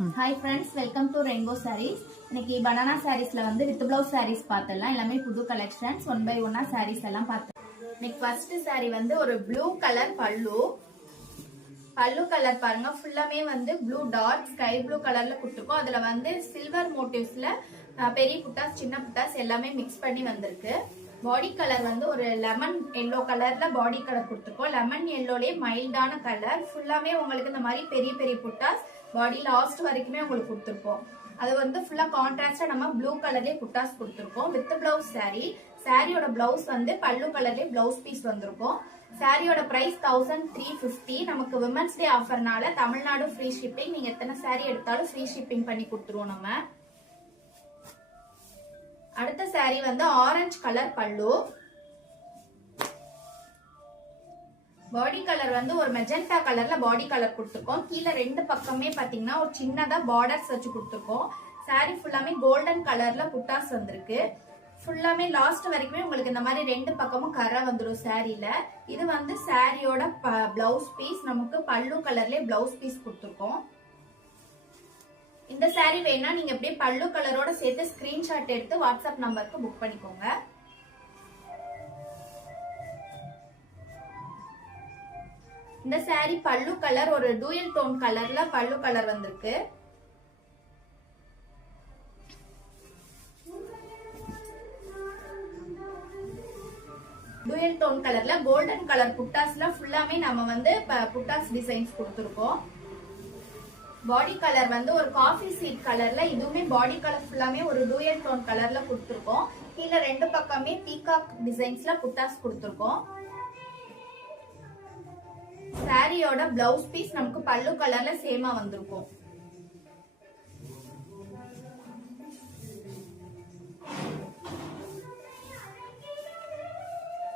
Hi friends, welcome to Rainbow Sarees. இன்னைக்கு banana sareesல வந்து with blouse sarees பார்த்தலாம். எல்லாமே புது collections 1 by 1 sarees எல்லாம் பார்த்தோம். இன்னைக்கு first saree வந்து ஒரு blue color பல்லு கலர் பாருங்க, ஃபுல்லாமே வந்து blue dot sky blue கலர்ல கொடுத்திருக்கோம். அதுல வந்து silver motifsல பெரிய புட்டாஸ் சின்ன புட்டாஸ் எல்லாமே mix பண்ணி வந்திருக்கு. பாடி கலர் வந்து ஒரு லெமன் எல்லோ கலர்ல பாடி கலர் கொடுத்திருக்கோம். லெமன் எல்லோலயே மைல்டான கலர், ஃபுல்லாமே உங்களுக்கு இந்த மாதிரி பெரிய பெரிய புட்டாஸ் பாடி லாஸ்ட் வரைக்குமே உங்களுக்கு கொடுத்திருக்கோம். அது வந்து ஃபுல்லா கான்ட்ராஸ்டா நம்ம ப்ளூ கலர்லயே புட்டாஸ் கொடுத்திருக்கோம். With blouse saree. சாரியோட பிளவுஸ் வந்து பல்லு கலர்லயே பிளவுஸ் பீஸ் வந்திருக்கும். சாரியோட பிரைஸ் 1350. நமக்கு விமன்ஸ் டே ஆஃபர்னால தமிழ்நாடு ஃப்ரீ ஷிப்பிங். நீங்க எத்தனை சாரி எடுத்தாலும் ஃப்ரீ ஷிப்பிங் பண்ணி கொடுத்துருவோம் நம்ம. அடுத்த saree வந்து ஆரஞ்சு கலர் பல்லு. பாடி கலர் வந்து ஒரு மெஜெண்டா கலர்ல பாடி கலர் கொடுத்துருக்கோம். கீழே ரெண்டு பக்கமே பாத்தீங்கன்னா ஒரு சின்னதா பார்டர்ஸ் வச்சு கொடுத்துருக்கோம். saree ஃபுல்லாமே கோல்டன் கலர்ல புட்டாஸ் வந்திருக்கு. ஃபுல்லாமே லாஸ்ட் வரைக்குமே உங்களுக்கு இந்த மாதிரி ரெண்டு பக்கமும் கரை வந்துடும் சாரியில. இது வந்து சாரியோட பிளவுஸ் பீஸ். நமக்கு பல்லு கலர்லயே பிளவுஸ் பீஸ் கொடுத்துருக்கோம். இந்த saree வேணா நீங்க அப்படியே பல்லு கலரோட சேர்த்து ஸ்கிரீன்ஷாட் எடுத்து வாட்ஸ்அப் நம்பருக்கு புக் பண்ணிக்கோங்க. இந்த saree பல்லு கலர் ஒரு டூயல் டோன் கலர்ல பல்லு கலர் வந்திருக்கு. டூயல் டோன் கலர்ல கோல்டன் கலர் புட்டாஸ்ல ஃபுல்லாமே நம்ம வந்து புட்டாஸ் டிசைன்ஸ் கொடுத்திருக்கோம். பாடி கலர் வந்து ஒரு காஃபி சீட் கலர்ல, இதுவுமே பாடி கலர் ஃபுல்லாமே ஒரு டூயல் டோன் கலர்ல கொடுத்திருக்கோம். கீழே ரெண்டு பக்கமே பீகாக் டிசைன்ஸ்ல புட்டாஸ் கொடுத்திருக்கோம். சாரியோட பிளவுஸ் பீஸ் நமக்கு பல்லு கலர்ல சேமா வந்திருக்கும்.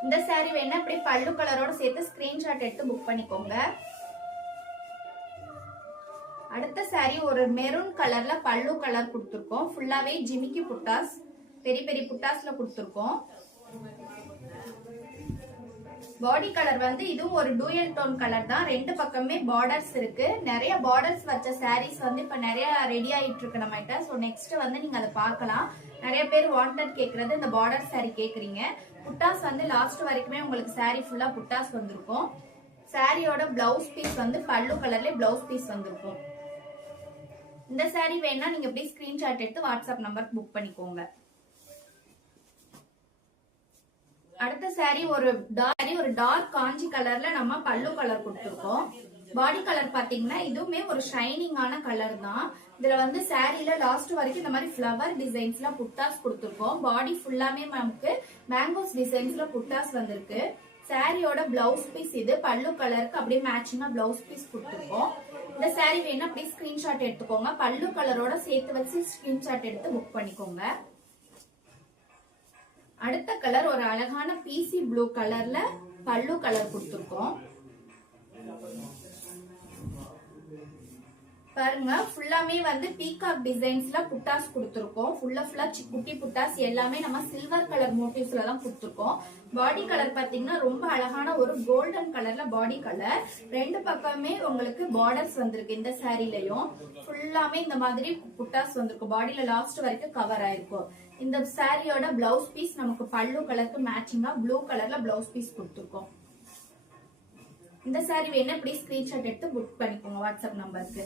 இந்த saree வேணா இப்படி பல்லு கலரோட சேர்த்து ஸ்கிரீன்ஷாட் எடுத்து புக் பண்ணிக்கோங்க. அடுத்த saree ஒரு மெரூன் கலர்ல பல்லு கலர் கொடுத்திருக்கோம். ஃபுல்லாவே ஜிமிக்கி புட்டாஸ் பெரிய பெரிய புட்டாஸ்ல கொடுத்திருக்கோம். பாடி கலர் வந்து இதுவும் ஒரு டூயல் டோன் கலர் தான். ரெண்டு பக்கமே பார்டர்ஸ் இருக்கு. நிறைய பார்டர்ஸ் வச்ச sarees வந்து இப்ப நிறைய ரெடி ஆயிட்டு இருக்கு நம்ம கிட்ட. சோ நெக்ஸ்ட் வந்து நீங்க அதை பார்க்கலாம். நிறைய பேர் வாண்டட் கேக்குறது இந்த பார்டர் saree கேக்குறீங்க. புட்டாஸ் வந்து லாஸ்ட் வரைக்குமே உங்களுக்கு saree ஃபுல்லா புட்டாஸ் வந்திருக்கும். சாரியோட பிளவுஸ் பீஸ் வந்து பல்லு கலர்ல பிளவுஸ் பீஸ் வந்திருக்கும். இந்த saree வேணா நீங்க அப்படியே ஸ்கிரீன்ஷாட் எடுத்து வாட்ஸ்அப் நம்பருக்கு புக் பண்ணிக்கோங்க. அடுத்த saree ஒரு டார்க் காஞ்சி கலர்ல நம்ம பல்லு கலர் கொடுத்திருக்கோம். பாடி கலர் பாத்தீங்கன்னா இதுவுமே ஒரு ஷைனிங்கான கலர் தான். இதுல வந்து சாரியில லாஸ்ட் வரைக்கும் இந்த மாதிரி ஃபிளவர் டிசைன்ஸ்ல புட்டாஸ் கொடுத்திருக்கோம். பாடி ஃபுல்லாமே நமக்கு மேங்கோஸ் டிசைன்ஸ்ல புட்டாஸ் வந்திருக்கு. சாரியோட பிளவுஸ் பீஸ் இது பல்லு கலருக்கு அப்படியே மேட்சிங்கா பிளவுஸ் பீஸ் கொடுத்திருக்கோம். இந்த saree வேணா அப்படியே ஸ்கிரீன்ஷாட் எடுத்துக்கோங்க. பல்லு கலரோட சேர்த்து வச்சு ஸ்கிரீன்ஷாட் எடுத்து புக் பண்ணிக்கோங்க. அடுத்த கலர் ஒரு அழகான பிசி ப்ளூ கலர்ல பல்லு கலர் கொடுத்திருக்கோம். பாருங்க, ஃபுல்லாமே வந்து பீகாக் டிசைன்ஸ்ல புட்டாஸ் கொடுத்திருக்கோம். ஃபுல்லா குட்டி புட்டாஸ் எல்லாமே நம்ம சில்வர் கலர் மோட்டிவ்ஸ்ல தான் கொடுத்திருக்கோம். பாடி கலர் பாத்தீங்கன்னா ரொம்ப அழகான ஒரு கோல்டன் கலர்ல பாடி கலர். ரெண்டு பக்கமே உங்களுக்கு பார்டர்ஸ் வந்திருக்கு. இந்த சாரிலையும் ஃபுல்லாமே இந்த மாதிரி புட்டாஸ் வந்திருக்கு. பாடியில லாஸ்ட் வரைக்கும் கவர் ஆயிருக்கும். இந்த சாரியோட பிளவுஸ் பீஸ் நமக்கு பல்லு கலருக்கு மேட்சிங்கா ப்ளூ கலர்ல பிளவுஸ் பீஸ் கொடுத்திருக்கோம். இந்த saree வேணா இப்படி ஸ்கிரீன்ஷாட் எடுத்து புக் பண்ணிக்கோங்க வாட்ஸ்அப் நம்பருக்கு.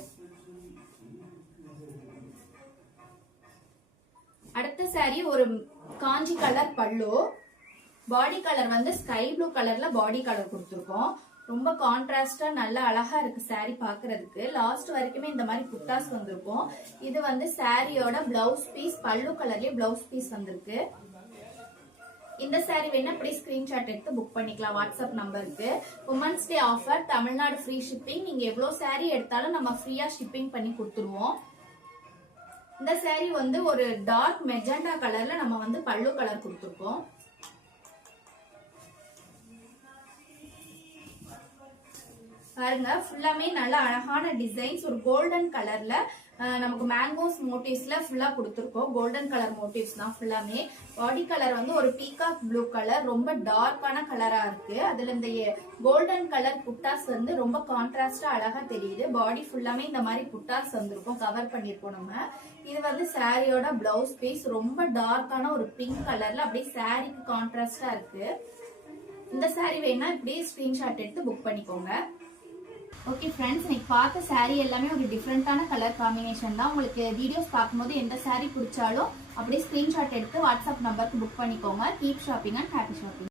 அடுத்த saree ஒரு காஞ்சி கலர் பல்லு. பாடி கலர் வந்து ஸ்கை ப்ளூ கலர்ல பாடி கலர் கொடுத்திருக்கோம். ரொம்ப கான்ட்ராஸ்டா நல்லா அழகா இருக்கு saree பாக்குறதுக்கு. லாஸ்ட் வரைக்குமே இந்த மாதிரி புட்டாஸ் வந்திருக்கும். இது வந்து சாரியோட பிளவுஸ் பீஸ் பல்லு கலர்லயே பிளவுஸ் பீஸ் வந்திருக்கு. இந்த saree வேணா இப்படி ஸ்கிரீன்ஷாட் எடுத்து புக் பண்ணிக்கலாம் வாட்ஸ்அப் நம்பருக்கு. Women's day offer, Tamil Nadu free shipping. நீங்க எவ்வளவு saree எடுத்தாலும் நம்ம ஃப்ரீயா ஷிப்பிங் பண்ணி கொடுத்துருவோம். இந்த saree வந்து ஒரு டார்க் மெஜெண்டா கலர்ல நம்ம வந்து பல்லு கலர் கொடுத்திருக்கோம். பாருங்க ஃபுல்லாமே நல்ல அழகான டிசைன்ஸ், ஒரு கோல்டன் கலர்ல நமக்கு மேங்கோஸ் மோட்டிவ்ஸ்ல ஃபுல்லா கொடுத்துருக்கோம். கோல்டன் கலர் மோட்டிவ்ஸ் தான் ஃபுல்லாமே. பாடி கலர் வந்து ஒரு பீகாக் ப்ளூ கலர், ரொம்ப டார்க்கான கலரா இருக்கு. அதுல இந்த கோல்டன் கலர் புட்டாஸ் வந்து ரொம்ப கான்ட்ராஸ்டா அழகா தெரியுது. பாடி ஃபுல்லாமே இந்த மாதிரி புட்டாஸ் வந்திருக்கும், கவர் பண்ணிருக்கோம் நம்ம. இது வந்து சாரியோட பிளவுஸ் பீஸ், ரொம்ப டார்க்கான ஒரு பிங்க் கலர்ல அப்படியே சாரிக்கு கான்ட்ராஸ்டா இருக்கு. இந்த சாரி வேணா இப்படி ஸ்கிரீன்ஷாட் எடுத்து புக் பண்ணிக்கோங்க. ஓகே ஃப்ரெண்ட்ஸ், இன்னைக்கு பார்த்த சாரீ எல்லாமே ஒரு டிஃப்ரெண்டான கலர் காம்பினேஷன் தான். உங்களுக்கு வீடியோஸ் பார்க்கும்போது எந்த சாரீ பிடிச்சாலும் அப்படியே ஸ்கிரீன்ஷாட் எடுத்து வாட்ஸ்அப் நம்பருக்கு புக் பண்ணிக்கோங்க. Keep shopping and happy shopping.